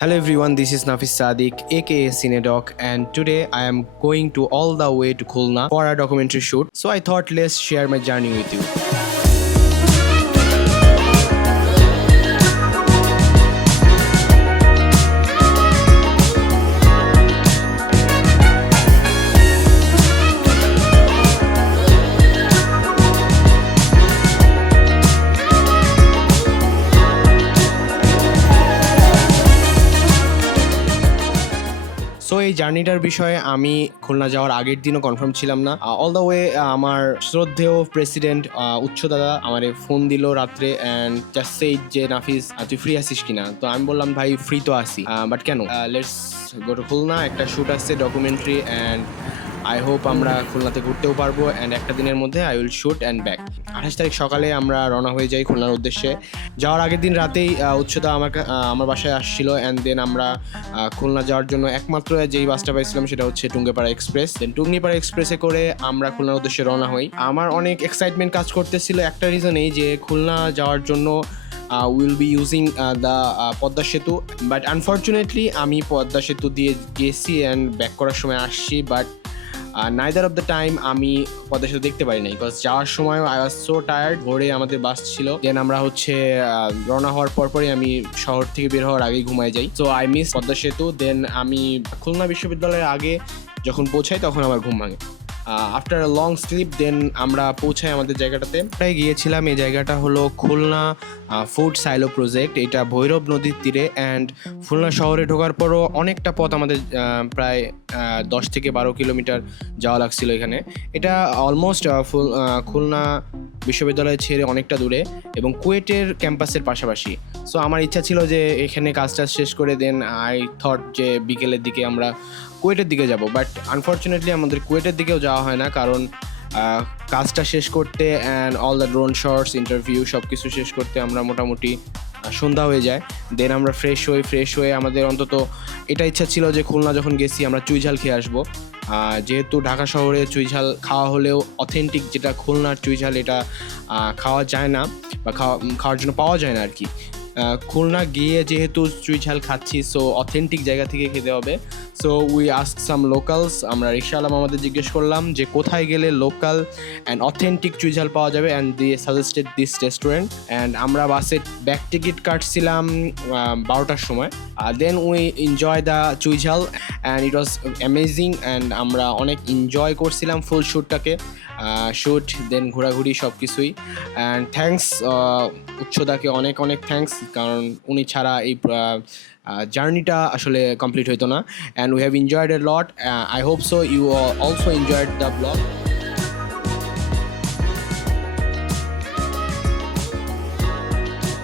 Hello everyone, this is Nafis Sadiq aka Cinedoc, and today I am going to all the way to Khulna for a documentary shoot. So I thought let's share my journey with you. So এই জার্নিটার বিষয়ে আমি খুলনা যাওয়ার আগের দিনও confirm ছিলাম না। All the way আমার শ্রদ্ধেয় প্রেসিডেন্ট উচ্চ দাদা আমার ফোন দিল রাত্রে অ্যান্ড জাস্ট সেইড যে নাফিস তুই ফ্রি আছিস কিনা। তো আমি বললাম ভাই ফ্রি তো আছি, বাট কেন, লেটস গো টু খুলনা, একটা শ্যুট আসছে ডকুমেন্টারি অ্যান্ড আই হোপ আমরা খুলনাতে ঘুরতেও পারবো অ্যান্ড একটা দিনের মধ্যে I will shoot and back. 28 তারিখ সকালে আমরা রওনা হয়ে যাই খুলনার উদ্দেশ্যে। যাওয়ার আগের দিন রাতেই উচ্চতা আমার বাসায় আসছিল অ্যান্ড দেন আমরা খুলনা যাওয়ার জন্য একমাত্র যেই বাসটা পাইছিলাম সেটা হচ্ছে টুঙ্গিপাড়া এক্সপ্রেস। দেন টুঙ্গিপাড়া এক্সপ্রেসে করে আমরা খুলনার উদ্দেশ্যে রওনা হই। আমার অনেক এক্সাইটমেন্ট কাজ করতেছিল একটা রিজনেই, যে খুলনা যাওয়ার জন্য will be using the Padma সেতু, বাট আনফর্চুনেটলি আমি পদ্মা সেতু দিয়ে গেছি অ্যান্ড ব্যাক করার সময় আসছি, but neither of the time আমি পদ্মা সেতু দেখতে পারি নাই, বিকজ যাওয়ার সময় আই ওয়াজ সো টায়ার্ড। ভোরে আমাদের বাস ছিল, দেন আমরা হচ্ছে রওনা হওয়ার পরপরই আমি শহর থেকে বের হওয়ার আগেই ঘুমায় যাই। সো আই মিস পদ্মা সেতু। দেন আমি খুলনা বিশ্ববিদ্যালয়ের আগে যখন পৌঁছাই তখন আমার ঘুম ভাঙে। আফটার আ লং স্লিপ দেন আমরা পৌঁছাই আমাদের জায়গাটাতে। প্রায় গিয়েছিলাম, এই জায়গাটা হলো খুলনা ফুড সাইলো প্রজেক্ট। এটা ভৈরব নদীর তীরে অ্যান্ড খুলনা শহরে ঢোকার পরও অনেকটা পথ আমাদের প্রায় 10 থেকে 12 কিলোমিটার যাওয়া লাগছিল এখানে। এটা অলমোস্ট খুলনা বিশ্ববিদ্যালয় ছেড়ে অনেকটা দূরে এবং কুয়েটের ক্যাম্পাসের পাশাপাশি। সো আমার ইচ্ছা ছিল যে এখানে কাজটা শেষ করে দেন আই থট যে বিকেলের দিকে আমরা কুয়েটের দিকে যাব, বাট আনফর্চুনেটলি আমাদের কুয়েটের দিকেও যাওয়া হয় না, কারণ কাজটা শেষ করতে and all the drone shots interview সব কিছু শেষ করতে আমরা মোটামুটি সন্ধ্যা হয়ে যায়। দেন আমরা ফ্রেশ হয়ে আমাদের অন্তত এটা ইচ্ছা ছিল যে খুলনা যখন গেছি আমরা চুইঝাল খেয়ে আসবো। যেহেতু ঢাকা শহরে চুইঝাল খাওয়া হলেও অথেন্টিক যেটা খুলনার চুইঝাল এটা খাওয়া যায় না বা খাওয়ার জন্য পাওয়া যায় না আর কি। খুলনা গিয়ে যেহেতু চুইঝাল খাচ্ছি, সো অথেন্টিক জায়গা থেকে খেতে হবে। So we ask some locals, আমরা রিক্সাওয়ালা আমাদের জিজ্ঞেস করলাম যে কোথায় গেলে লোকাল অ্যান্ড অথেন্টিক চুইঝাল পাওয়া যাবে, অ্যান্ড দিয়ে সাজেস্টেড দিস রেস্টুরেন্ট। অ্যান্ড আমরা বাসে ব্যাক টিকিট কাটছিলাম 12টার সময়। Then we enjoy the chuijhal and it was amazing and আমরা অনেক এনজয় করছিলাম ফুল শ্যুটটাকে, শ্যুট দেন ঘোরাঘুরি সব কিছুই। অ্যান্ড থ্যাঙ্কস উচ্চদাকে অনেক থ্যাঙ্কস, কারণ উনি ছাড়া এই জার্নিটা আসলে কমপ্লিট হইতো না। And we have enjoyed a lot. I hope so you also enjoyed the blog.